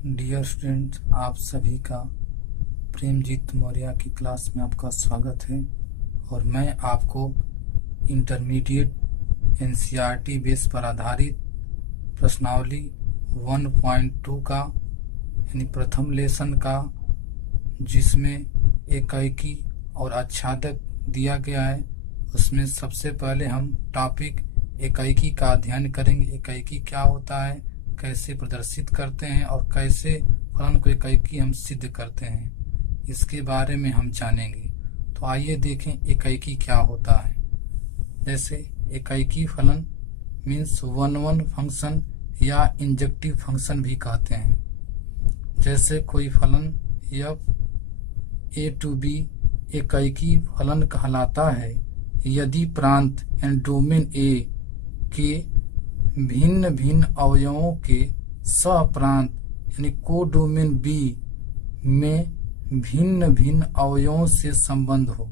Dear students, आप सभी का प्रेमजीत मौर्य की क्लास में आपका स्वागत है। और मैं आपको इंटरमीडिएट एनसीईआरटी बेस पर आधारित प्रश्नावली 1.2 का यानी प्रथम लेसन का, जिसमें एकाएकी और आच्छादक दिया गया है, उसमें सबसे पहले हम टॉपिक एकाएकी का अध्ययन करेंगे। एकाएकी क्या होता है, कैसे प्रदर्शित करते हैं और कैसे फलन को एकाएकी हम सिद्ध करते हैं, इसके बारे में हम जानेंगे। तो आइए देखें एकाएकी क्या होता है। जैसे एकाएकी फलन मीन्स वन फंक्शन या इंजेक्टिव फंक्शन भी कहते हैं। जैसे कोई फलन f a to b एकाएकी फलन कहलाता है यदि प्रांत यानी डोमेन A के भिन्न भिन्न अवयवों के सह प्रांत यानी कोडोमेन B में भिन्न भिन्न अवयवों से संबंध हो,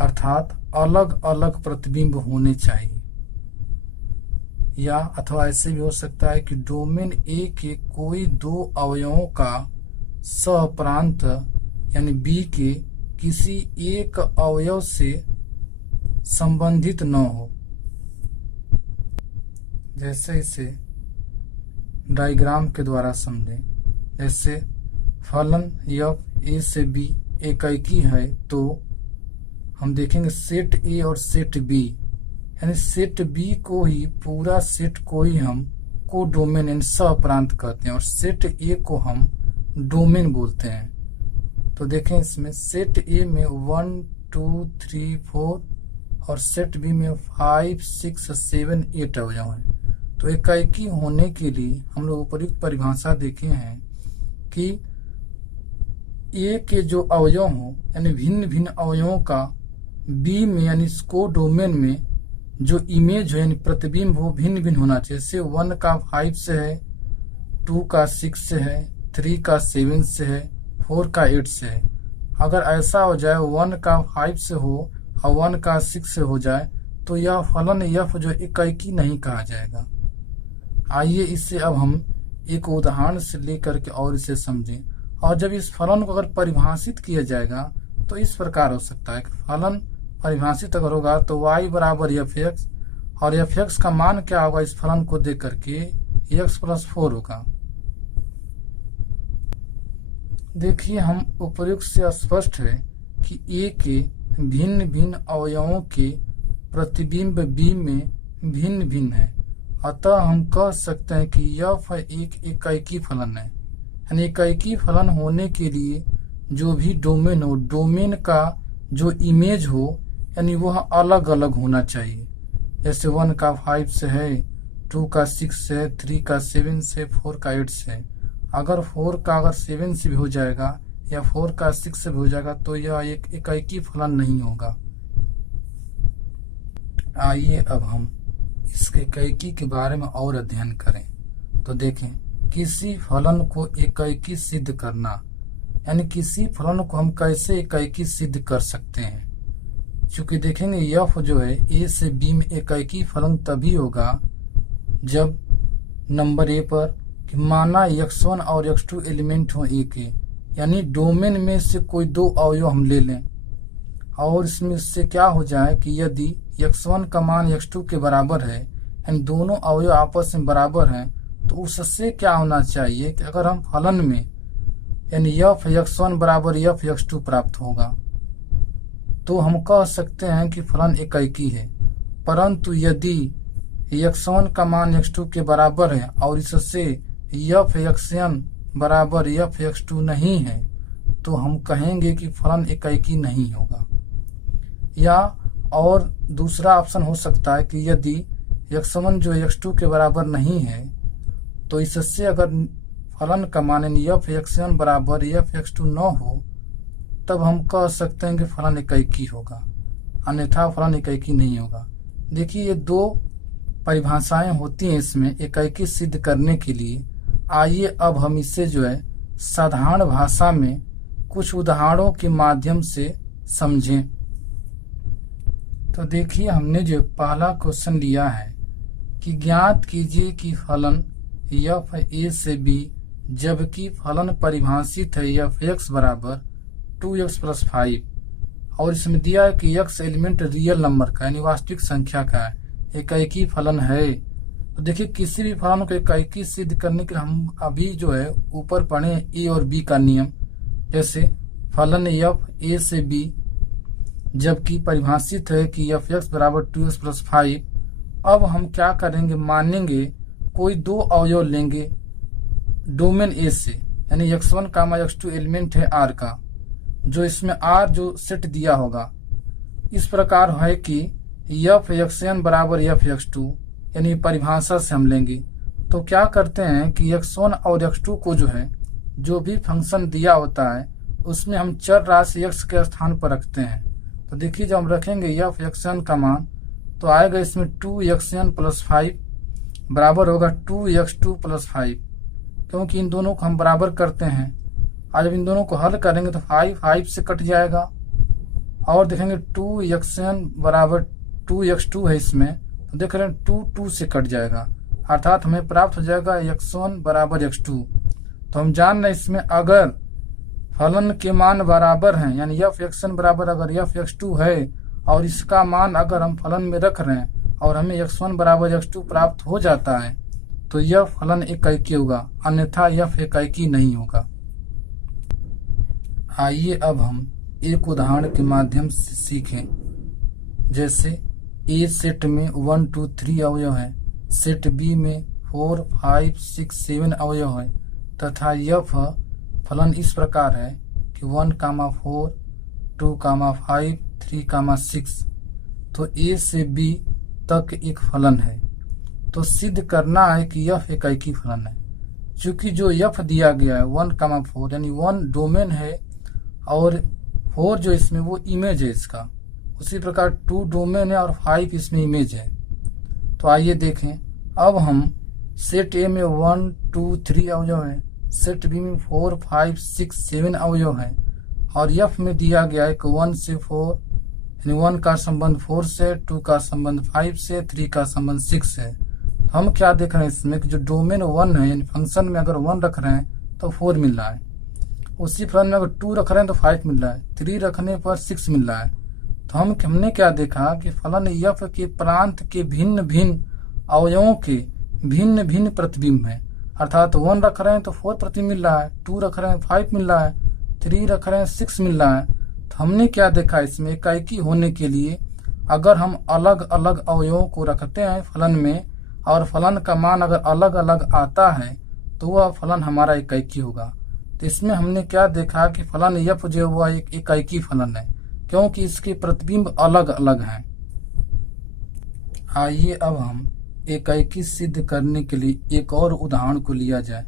अर्थात अलग अलग प्रतिबिंब होने चाहिए। या अथवा ऐसे भी हो सकता है कि डोमेन A के कोई दो अवयवों का सह प्रांत यानी B के किसी एक अवयव से संबंधित न हो। जैसे इसे डायग्राम के द्वारा समझें। जैसे फलन f a से b एकाएकी है तो हम देखेंगे सेट A और सेट B, यानी सेट B को ही, पूरा सेट को ही हम को डोमेन यानी सह प्रांत कहते हैं और सेट A को हम डोमेन बोलते हैं। तो देखें इसमें सेट A में 1 2 3 4 और सेट B में 5 6 7 8 अवयव हैं। तो एकाएकी होने के लिए हम लोग उपयुक्त परिभाषा देखे हैं कि A के जो अवयव हों यानी भिन्न भिन्न अवयवों का B में यानी को डोमेन में जो इमेज हो यानी प्रतिबिंब हो भिन्न भिन्न होना चाहिए। जैसे 1 का 5 से है, 2 का 6 से है, 3 का 7 से है, 4 का 8 से है। अगर ऐसा हो जाए 1 का 5 से हो और 1 का 6 से हो जाए तो यह फलन f जो एकाएकी नहीं कहा जाएगा। आइए इसे अब हम एक उदाहरण से लेकर के और इसे समझें। और जब इस फलन को अगर परिभाषित किया जाएगा तो इस प्रकार हो सकता है कि फलन परिभाषित अगर होगा तो y बराबर f(x) और f(x) का मान क्या होगा इस फलन को देख करके x + 4 होगा। देखिए हम उपयुक्त से स्पष्ट है कि A के भिन्न भिन्न अवयवों के प्रतिबिंब B में भिन्न भिन्न है, अतः हम कह सकते हैं कि यह एक एकाएकी फलन है। यानी एकाएकी फलन होने के लिए जो भी डोमेन हो, डोमेन का जो इमेज हो यानी वह अलग अलग होना चाहिए। जैसे 1 का 5 से है, 2 का 6 से है, 3 का 7 से, 4 का 8 से है। अगर 4 का 7 से भी हो जाएगा या 4 का 6 से भी हो जाएगा तो यह एक एकाएकी फलन नहीं होगा। आइए अब हम इसके एकाएकी के बारे में और अध्ययन करें। तो देखें, किसी फलन को एकाएकी सिद्ध करना यानी किसी फलन को हम कैसे एकाएकी सिद्ध कर सकते हैं। चूंकि देखेंगे f जो है A से B में एकाएकी फलन तभी होगा जब नंबर A पर कि माना x1 और x2 एलिमेंट हो A के, यानी डोमेन में से कोई दो अवयव हम ले लें और इसमें से क्या हो जाए कि यदि x1 का मान x2 के बराबर है यानी दोनों अवयव आपस में बराबर हैं, तो उससे क्या होना चाहिए कि अगर हम फलन में यानी f(x1) बराबर f(x2) प्राप्त होगा तो हम कह सकते हैं कि फलन एकाएकी है। परंतु यदि x1 का मान x2 के बराबर है और इससे f(xn) बराबर f(x2) नहीं है तो हम कहेंगे कि फलन एकाएकी नहीं होगा। या और दूसरा ऑप्शन हो सकता है कि यदि x1 जो x2 के बराबर नहीं है तो इससे अगर फलन का मान f(xn) बराबर f(x2) न हो तब हम कह सकते हैं कि फलन एकाएकी होगा, अन्यथा फलन एकाएकी नहीं होगा। देखिए ये दो परिभाषाएं होती हैं इसमें एकाएकी सिद्ध करने के लिए। आइए अब हम इसे जो है साधारण भाषा में कुछ उदाहरणों के माध्यम से समझें। तो देखिए हमने जो पहला क्वेश्चन लिया है कि ज्ञात कीजिए कि फलन एफ ए से बी जबकि फलन परिभाषित है एफ एक्स बराबर 2x + 5 और इसमें दिया है कि x एलिमेंट रियल नंबर का यानी वास्तविक संख्या का है, एकाएकी फलन है। तो देखिए किसी भी फलन को एकाएकी सिद्ध करने के लिए हम अभी जो है ऊपर पढ़े ए और बी का नियम। जैसे फलन एफ ए से बी जबकि परिभाषित है कि एफ एक्स बराबर 2x + 5। अब हम क्या करेंगे, मानेंगे कोई दो अवयव लेंगे डोमेन ए से, यानी x1 x2 एलिमेंट है r का, जो इसमें r जो सेट दिया होगा इस प्रकार है कि एफ एक्सएन बराबर एफ एक्स2, यानी परिभाषा से हम लेंगे। तो क्या करते हैं कि x1 और x2 को जो है जो भी फंक्शन दिया होता है उसमें हम चर राशि x के स्थान पर रखते हैं। तो देखिए जब हम रखेंगे एफ एक्सएन का मान तो आएगा इसमें 2xn + 5 बराबर होगा 2x2 + 5, क्योंकि इन दोनों को हम बराबर करते हैं। आज जब इन दोनों को हल करेंगे तो 5 से कट जाएगा और देखेंगे 2xn बराबर 2x2 है इसमें, तो देख रहे हैं 2 से कट जाएगा, अर्थात हमें प्राप्त हो जाएगा x1 बराबर x2। तो हम जान रहे इसमें अगर फलन के मान बराबर हैं, यानी एफ एक्सएन बराबर अगर एफ एक्स2 है और इसका मान अगर हम फलन में रख रहे हैं और हमें x1 बराबर x2 प्राप्त हो जाता है तो यह फलन एकाएकी होगा, अन्यथा यह एकाएकी नहीं होगा। आइए अब हम एक उदाहरण के माध्यम से सीखें। जैसे ए सेट में 1 2 3 अवयव है, सेट बी में 4 5 6 7 अवयव है तथा यह फलन इस प्रकार है कि 1, 4, 2, 5, 3, 6। तो ए से बी तक एक फलन है, तो सिद्ध करना है कि यह एकाएकी फलन है। चूंकि जो यफ दिया गया है 1, 4 यानी 1 डोमेन है और 4 जो इसमें वो इमेज है इसका, उसी प्रकार 2 डोमेन है और 5 इसमें इमेज है। तो आइए देखें, अब हम सेट ए में 1 2 3 अवयव है, सेट बी में 4 5 6 7 अवयव है और यफ में दिया गया है कि 1 से 4 यानी 1 का संबंध 4 से, 2 का संबंध 5 से, 3 का संबंध 6 से। हम क्या देख रहे हैं इसमें कि जो डोमेन 1 है यानी फंक्शन में अगर 1 रख रहे हैं तो 4 मिल रहा है, उसी फलन में अगर 2 रख रहे हैं तो 5 मिल रहा है, 3 रखने पर 6 मिल रहा है। तो हमने क्या देखा कि फलन यफ के प्रांत के भिन्न भिन्न अवयवों के भिन्न भिन्न प्रतिबिंब है, अर्थात 1 रख रहे हैं तो 4 प्रतिबिंब मिल रहा है, 2 रख रहे हैं 5 मिल रहा है, 3 रख रहे हैं 6 मिल रहा है। तो हमने क्या देखा इसमें एकाएकी होने के लिए अगर हम अलग अलग अवयवों को रखते हैं फलन में और फलन का मान अगर अलग अलग आता है तो वह फलन हमारा एकाएकी होगा। तो इसमें हमने क्या देखा कि फलन यफ जो है वह एक एकाएकी फलन है क्योंकि इसके प्रतिबिंब अलग अलग हैं। आइए अब हम एकाएकी सिद्ध करने के लिए एक और उदाहरण को लिया जाए।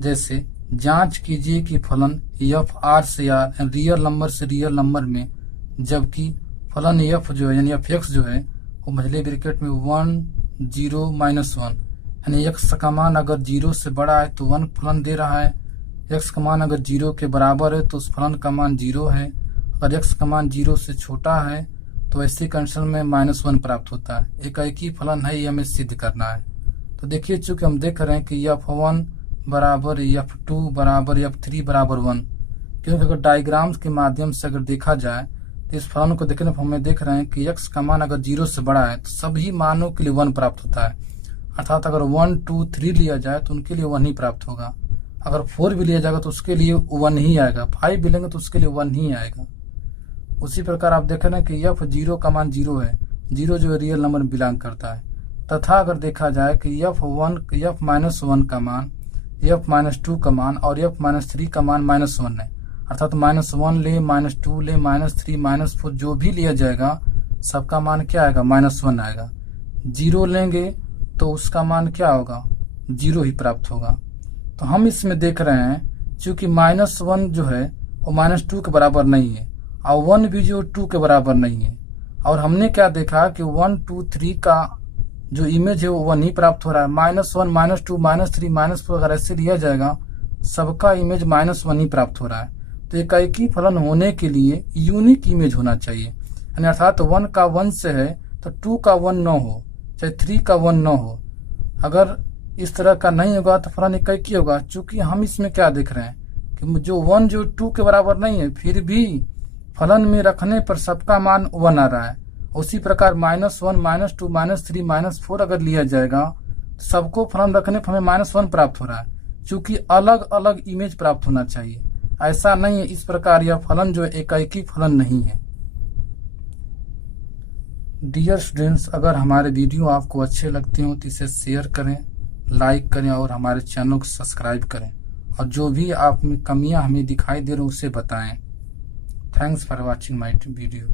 जैसे जांच कीजिए कि फलन एफ आर से आर रियल नंबर से रियल नंबर में जबकि फलन एफ जो है यानी एफ एक्स जो है वो मझले ब्रैकेट में 1 0 -1 यानी एक्स का मान अगर 0 से बड़ा है तो 1 फलन दे रहा है, एक्स का मान अगर 0 के बराबर है तो उस फलन का मान 0 है, अगर एक्स का मान 0 से छोटा है तो ऐसी कंडीशन में -1 प्राप्त होता है। एकाएकी फलन है, ये हमें सिद्ध करना है। तो देखिए चूंकि हम देख रहे हैं कि f1 बराबर f2 बराबर f3 बराबर 1, क्योंकि अगर डायग्राम्स के माध्यम से अगर देखा जाए तो इस फलन को देखने पर हमें देख रहे हैं कि x का मान अगर 0 से बड़ा है तो सभी मानों के लिए 1 प्राप्त होता है, अर्थात अगर 1 2 3 लिया जाए तो उनके लिए 1 ही प्राप्त होगा, अगर 4 भी लिया जाएगा तो उसके लिए 1 ही आएगा, 5 भी लेंगे तो उसके लिए 1 ही आएगा। उसी प्रकार आप देख रहे हैं कि f0 का मान 0 है, 0 जो रियल नंबर में बिलोंग करता है, तथा अगर देखा जाए कि f-1 का मान, f-2 का मान और f-3 का मान -1 है, अर्थात -1 ले, -2 ले, -3 -4 जो भी लिया जाएगा सबका मान क्या आएगा, -1 आएगा। 0 लेंगे तो उसका मान क्या होगा, 0 ही प्राप्त होगा। तो हम इसमें देख रहे हैं चूंकि -1 जो है वो -2 के बराबर नहीं है और 1 भी जो 2 के बराबर नहीं है, और हमने क्या देखा कि 1 2 3 का जो इमेज है वो 1 ही प्राप्त हो रहा है। -1 -2 -3 -4 अगर ऐसे लिया जाएगा सबका इमेज -1 ही प्राप्त हो रहा है। तो एकाएकी फलन होने के लिए यूनिक इमेज होना चाहिए, यानी अर्थात 1 का 1 से है तो 2 का 1 न हो, चाहे 3 का 1 न हो। अगर इस तरह का नहीं होगा तो फलन इक्कीय होगा। चूंकि हम इसमें क्या देख रहे हैं कि जो 1 जो 2 के बराबर नहीं है, फिर भी फलन में रखने पर सबका मान 1 आ रहा है। उसी प्रकार -1, -2, -3, -4 अगर लिया जाएगा तो सबको फलन रखने पर हमें -1 प्राप्त हो रहा है, चूंकि अलग अलग इमेज प्राप्त होना चाहिए। ऐसा नहीं है, इस प्रकार यह फलन जो एकाकी फलन नहीं है। डियर स्टूडेंट्स, अगर हमारे वीडियो आपको अच्छे लगते हो तो इसे शेयर करें, लाइक करें और हमारे चैनल को सब्सक्राइब करें, और जो भी आप में कमियां हमें दिखाई दे रही उसे बताएं। Thanks for watching my video.